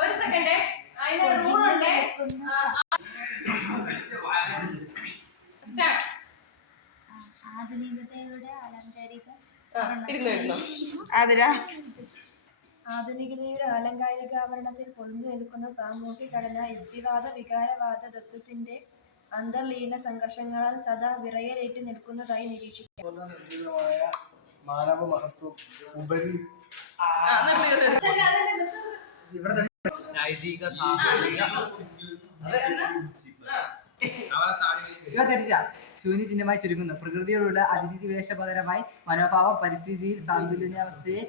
ഒരു സെക്കൻഡ് അതിന് റൂളുണ്ട്. ആധുനികതയുടെ ആലങ്കാരിക ആവരണത്തിൽ പൊളിഞ്ഞു നിൽക്കുന്ന സാമൂഹ്യ ഘടന യുക്തിവാദ വികാരവാദ തത്വത്തിന്റെ അന്തർലീന സംഘർഷങ്ങളാൽ സദാ വിറയലേറ്റ് നിൽക്കുന്നതായി നിരീക്ഷിക്കാം. മാനവ മഹത്വം ഉപരി നൈതിക ശൂന്യചിഹ്നമായി ചുരുങ്ങുന്നു. പ്രകൃതിയോടുള്ള അതിഥിവേഷപരമായി മനോഭാവം പരിസ്ഥിതിയിൽ സാന്തുലനാവസ്ഥയെ